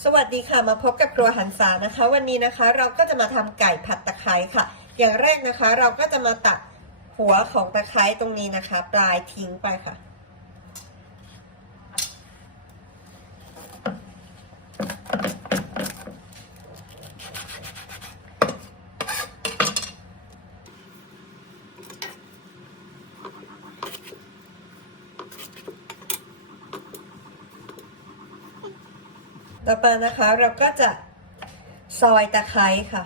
สวัสดีค่ะมาพบกับครัวหันษานะคะ วันนี้นะคะเราก็จะมาทำไก่ผัดตะไคร้ค่ะ อย่างแรกนะคะ เราก็จะมาตัดหัวของตะไคร้ตรงนี้นะคะ ปลายทิ้งไปค่ะ ต่อไปนะคะเราก็จะซอยตะไคร้ค่ะ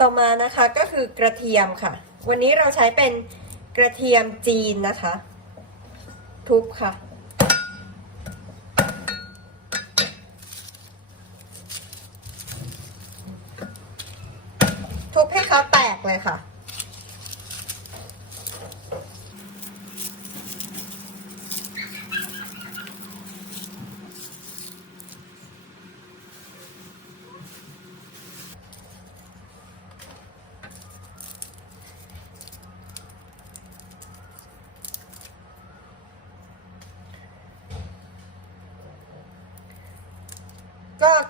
ต่อมานะคะก็คือกระเทียมค่ะ วันนี้เราใช้เป็นกระเทียมจีนนะคะ ทุบค่ะ ทุบให้เขาแตกเลยค่ะ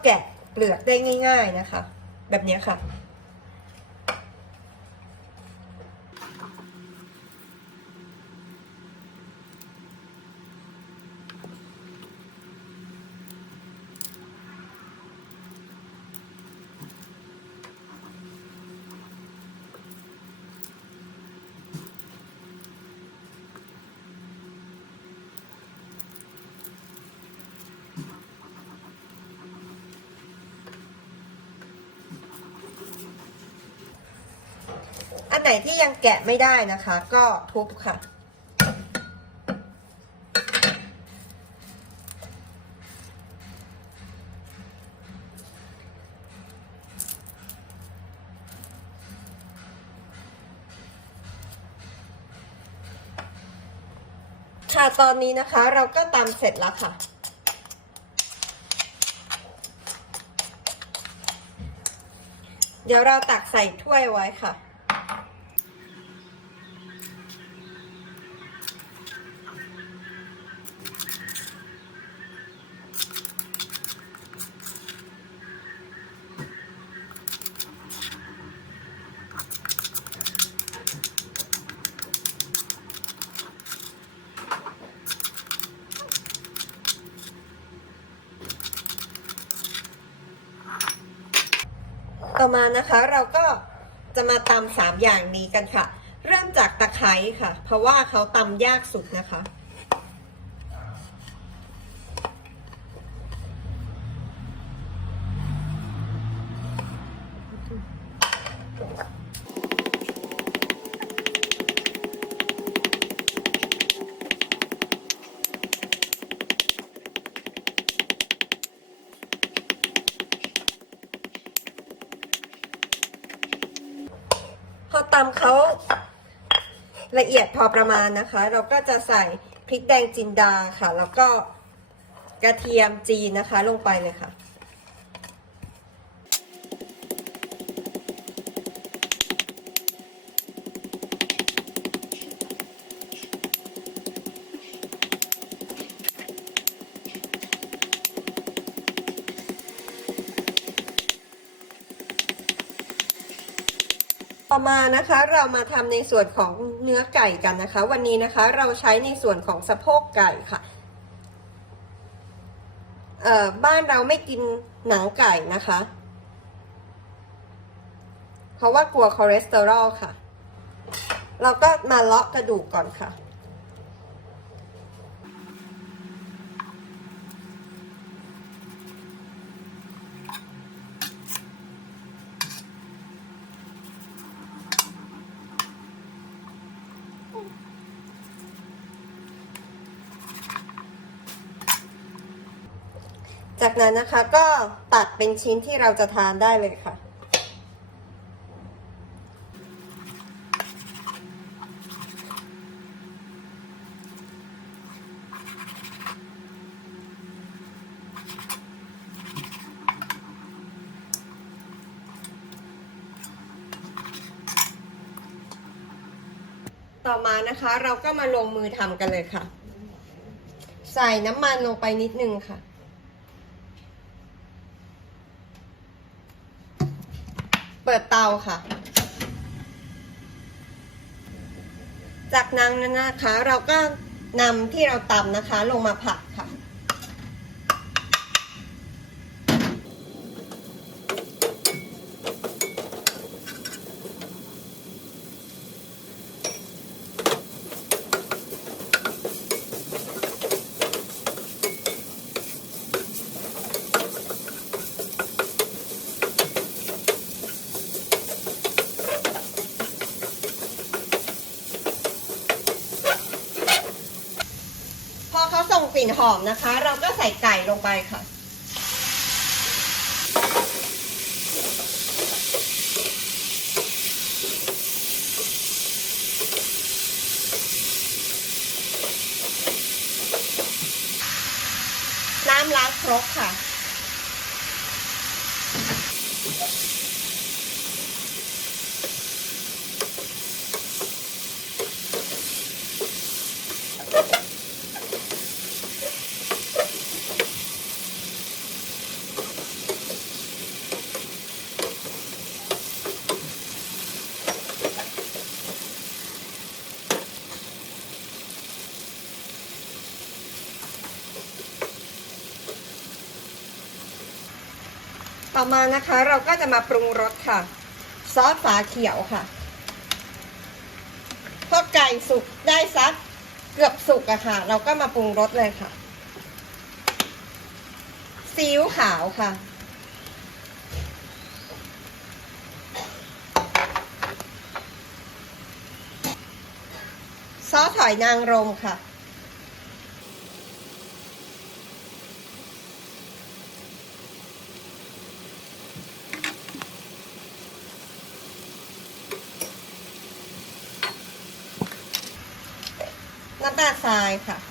แกะเปลือกได้ง่าย ๆนะคะ แบบนี้ค่ะ อันไหนที่ยังแกะไม่ได้นะคะ ก็ทุบค่ะ ค่ะตอนนี้นะคะเราก็ตำเสร็จแล้วค่ะเดี๋ยวเราตักใส่ถ้วยไว้ค่ะ ต่อมานะคะเราก็จะมาตำสามอย่างนี้กันค่ะ เริ่มจากตะไคร้ค่ะ เพราะว่าเขาตำยากสุดนะคะ ตำเขาละเอียดพอประมาณนะคะ เราก็จะใส่พริกแดงจินดาค่ะ แล้วก็กระเทียมจีนนะคะลงไปเลยค่ะ ต่อมานะคะเรามาทำในส่วนของเนื้อไก่กันนะคะ วันนี้นะคะเราใช้ในส่วนของสะโพกไก่ค่ะเอ่อบ้านเราไม่กินหนังไก่นะคะ เพราะว่ากลัวคอเลสเตอรอลค่ะ เราก็มาเลาะกระดูกก่อนค่ะ จากนั้นนะคะก็ตัดเป็นชิ้นที่เราจะทานได้เลยค่ะ ต่อมานะคะเราก็มาลงมือทำกันเลยค่ะ ใส่น้ำมันลงไปนิดนึงค่ะ ปิดเตาค่ะ จากนั้นนะคะเราก็นำที่เราตำนะคะ ลงมาผัดค่ะ ลิ่นหอมนะคะ เราก็ใส่ไก่ลงไปค่ะ น้ำล้างครกค่ะ ต่อมานะคะเราก็จะมาปรุงรสค่ะ ซอสฝาเขียวค่ะ พอไก่สุกได้สักเกือบสุกอะค่ะ เราก็มาปรุงรสเลยค่ะซีอิ๊วขาวค่ะซอสหอยนางรมค่ะำตาลทรายค่ะ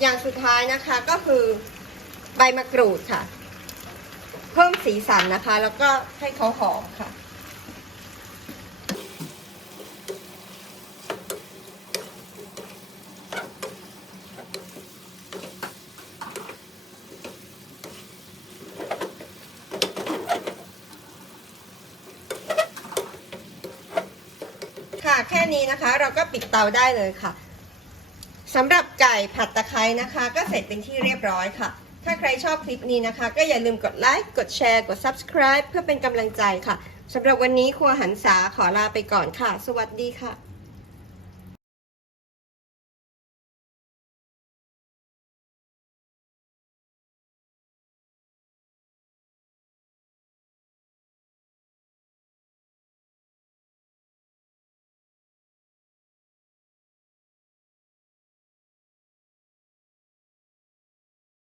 อย่างสุดท้ายนะคะก็คือใบมะกรูดค่ะ เพิ่มสีสันนะคะ แล้วก็ให้เขาหอมค่ะ ค่ะแค่นี้นะคะเราก็ปิดเตาได้เลยค่ะ สำหรับไก่ผัดตะไคร้นะคะ ก็เสร็จเป็นที่เรียบร้อยค่ะ ถ้าใครชอบคลิปนี้นะคะ ก็อย่าลืมกดไลค์ กดแชร์ กด subscribe เพื่อเป็นกำลังใจค่ะสำหรับวันนี้ครัวหันษาขอลาไปก่อนค่ะ สวัสดีค่ะ